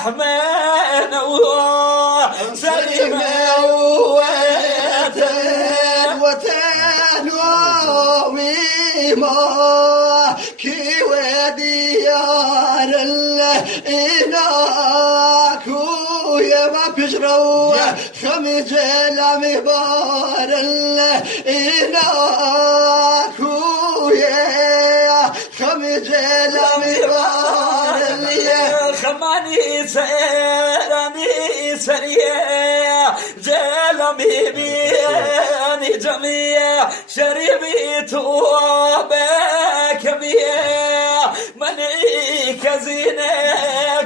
رحمن سلم وتن وميما كي وديار الإناك ويا ما بجرو خمي جلامي بار الإناك ويا خمي جلامي بار خماني سيراني سريع جلامي بياني جميع شريبي توابك بيا مني كزينة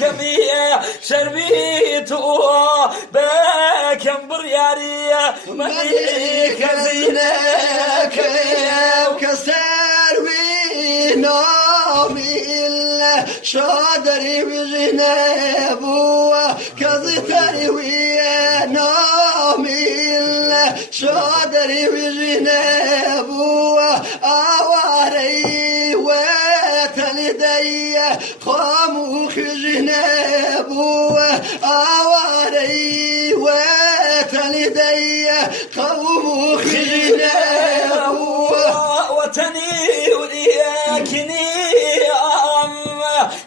كمية شربي توابك برياري مني كزينة كمية وكسروي نومي شادري بجناب وكزتري ويا نومي شادري بجناب وأواري وتلدي قاموخ جناب وأواري وتلدي قاموخ جناب وتني وليكني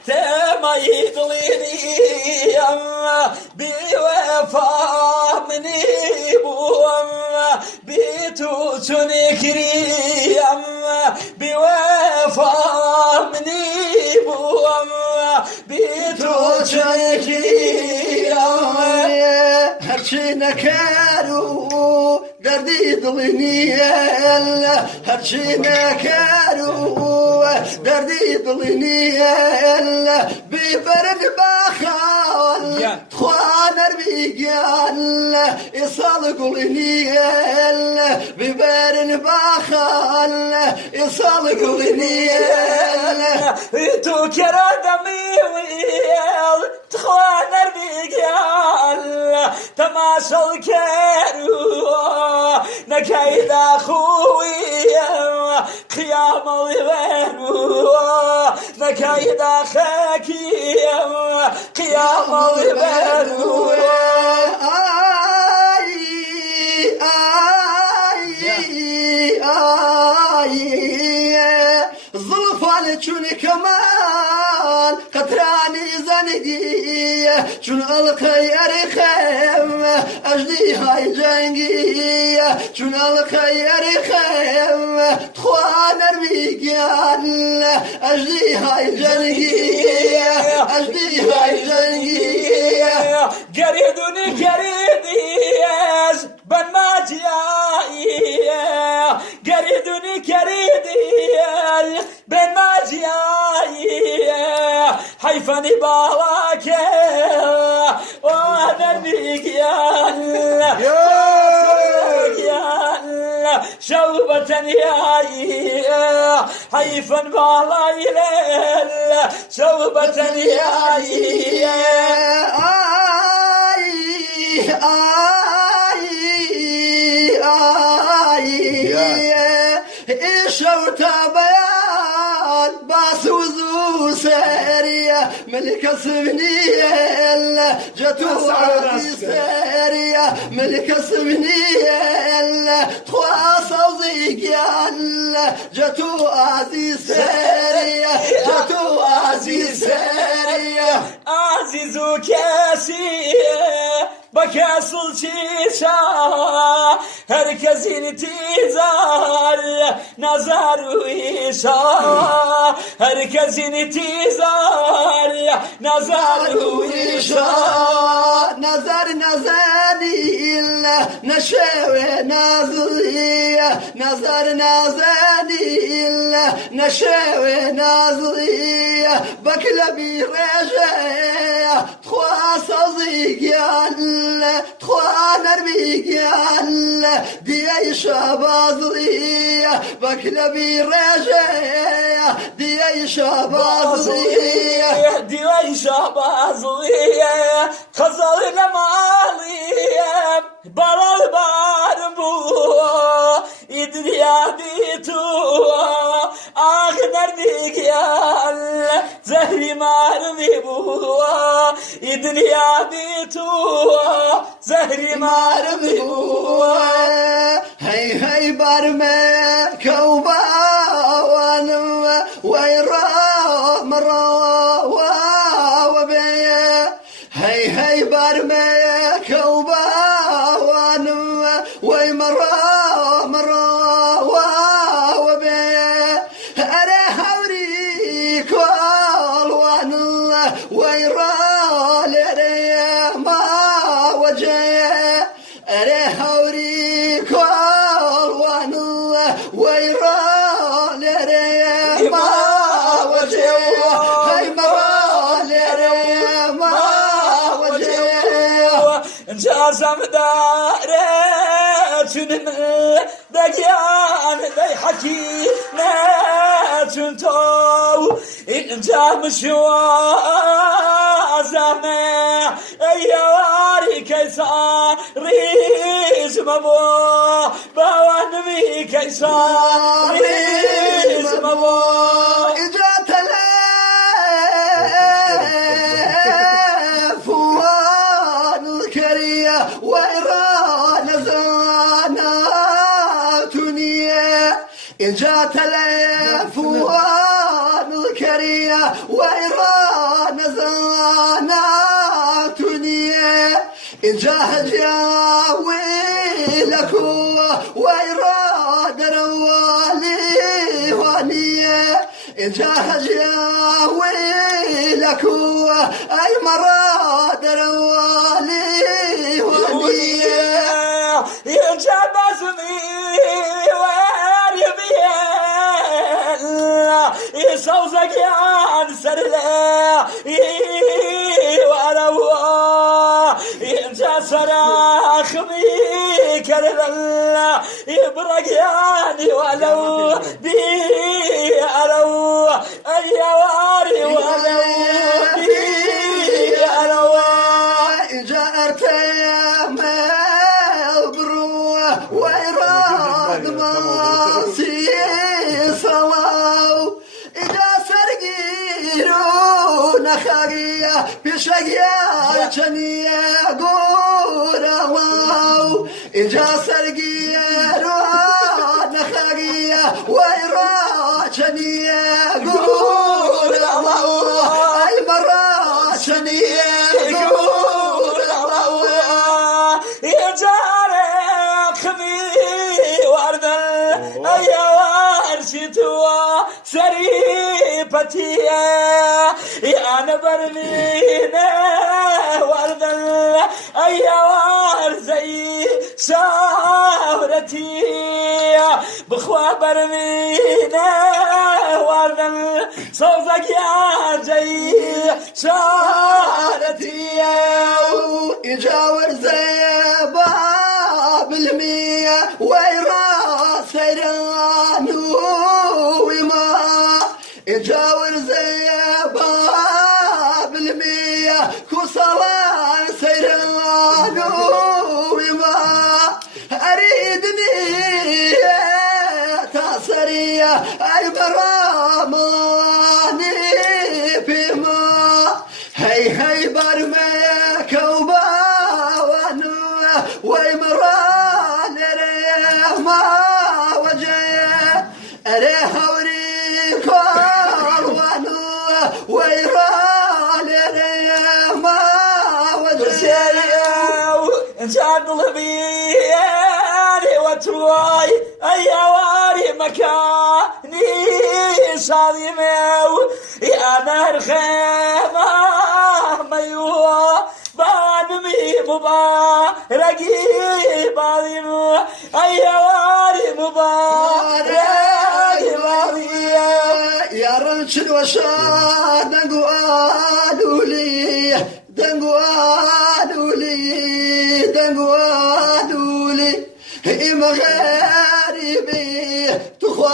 تما يضليني بوفا مني بوم بيتو تنكري بوفا مني بوم بيتو تنكري هرشي نكارو دردي ضلني هرشي نكارو دردي ضلني ببرد باخال خوانر بيقال يصال قلني ببرد باخال يصال قلني تو كرا دمي ويل تخوانر بيقال تماشى الكارو نكايد اخوي قيام الغيرو نكايد اخاكي قيام الغيرو ظلفان چون كمان قطراني زنقية چون الخير خيم أجدي هاي جنقية چون الخير خيم تخوان ربيقيان أجدي هاي جنقية أجدي هاي جنقية قريدوني قريديش بن ما جيائي قريدوني قريديش بن ما جيائي حيفني بالاك وانا نيقيان شوبة ياي حيفا بالاي ليل شوبة ياي شوت بيان باس وزو سارية ملك سبنية جتو عادي سارية ملك سبنية تخواص وزيقيان جتو عادي سارية جتو عادي سارية عزيز وكاسية بكاسل شيشا هركزين تيزار نظر ويشا هركزين تيزار نظر ويشا نظر نزاني إلا نشوي نازلية نظر نزاني إلا نشوي نازلية بكلبي رجايا تخواص زيقيان تخوان ربيقيان دي شبازلية بكلبي رجايا دي شبازلية دي شبازلية خزال مالية برال باربو إدريا بيتو آخر بيقيان زهري مارمي بوا الدنيا بيتوا زهري مارمي بوا هي هي برمي كوبا وانو ويرا مرا وبيا هي هي برمي كوبا وانو ويمرا مرا وبيا أنا هوري كل وانو ويرا لري ما وجه أنا هوري كل وانو ويرا لري ما وجه هاي مرا لري ما وجه جازم دارتن دقيان دي حكي ناتن تو انجام شوازم ايواري كيسار ريز مبو باوانمي كيسار ريز مبو إجات فوان الكرية وإيران زانا تونية إجات فوان الكرية وإيران زانا تونية إجاه جاوي لكو وإيران روالي وانية إجاه جاوي لكو أي مراد روالي وانية يجاب اسمي ويربيه يسوزك عن سرلا وأروى ينجا سراخمي كرلا يبرقياني ولو بي أروى أيواري ولو بي أروى جارت وإيران ما سيصلاو إذا سرقيرو نخاقية بشقيا جنية قوراو إذا سرقيرو نخاقية وإيران جنية قوراو أي مرة جنية قوراو سريبتي أنا برمينا وردل أيوار زي شهرتي بخوا برمينا وردل صوزك يا جي شهرتي يجاور زي باب المية ويرا سيرانو وما يجاور زي باب المية كوصلان سيرانو وما أريدني تاسرية أي براماني بما هي هي برمي كوبا وانو ويمران ريه ما وجه ريه هوري كل وانو ويران ريه ما وجه جاد البياني وتواي أيواري مكاني صادمو يا نهر خيمة ميوه بانمي مباركي باذيمو أيواري مباركي باذيمو يا رنشد وشاد دنقو آدولي دنقو آدولي دنقو آدولي إما غريبي تخوى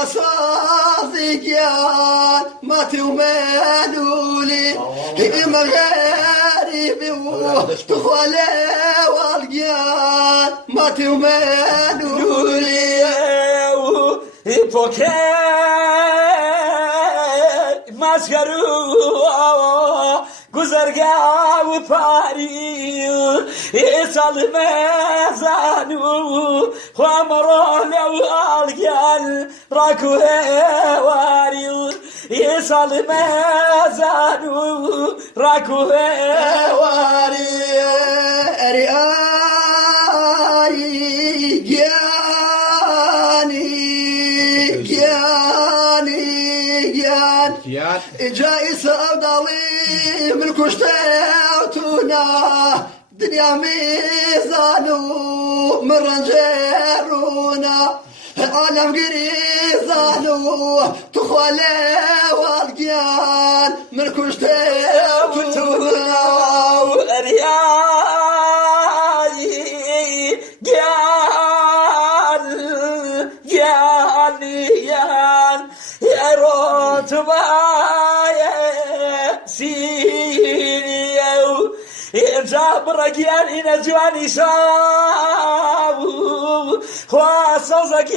صازيقيان ما تومانولي إما غريبي تخوى لوالقيان ما تومانولي بوكي ما لشکرو گذرگاه و پاری سال مزانو خامرو لو آلگل راکو هواری سال مزانو راکو هواری جايس أبدالي من كشتاوتنا دنيا ميزانو من رنجرونا عالم قريزانو تخوالي والقيان من كشتاوتنا رياي جان يا روتباي سيريو جابرك يعني نجواني شابو خواصك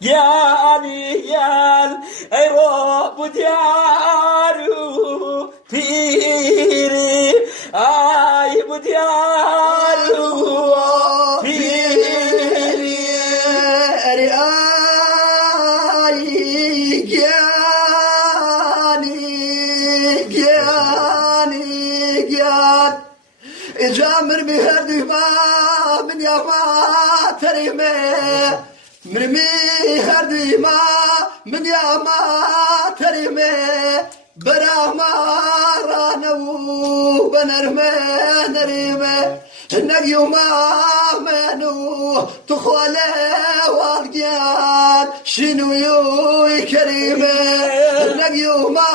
يعني ايرو بديارو بيري اي بديارو بيري جامر بهردي ما من يا ما تريمه مرمي هردي ما من يا ما تريمه برا ما رانو بنرمه نريمه النقيو ما منو تخوله والقيان شنو يوي كريمه النقيو ما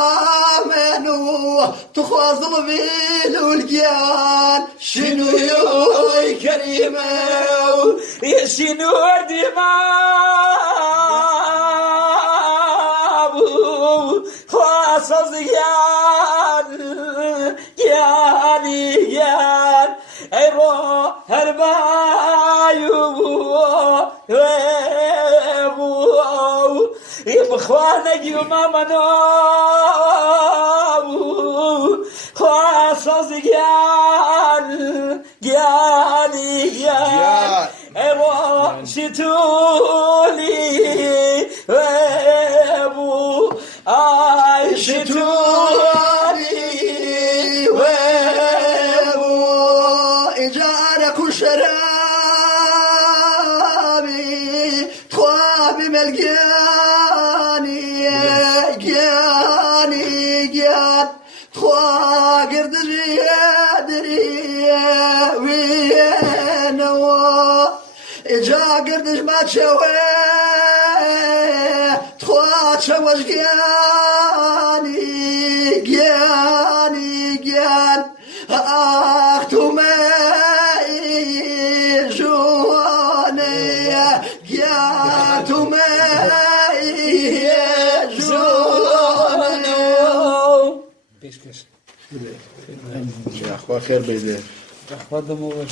منو تخوى ظلمي والقيان شنو يوي كريمه شنو دماء خاص يان ايرو هربايو بخوانك يوما منو خاص يان ايرو شتولي وابو اي شتولي وابو اجارك شرابي تخابي ملقاني جان تخوا قرد جيادري وينوا اجا قردش ما تشوي تخوا تشوش جان اختو ماي جواني جاتو ماي جواني يا اخوة خير بيديه اخوة دموع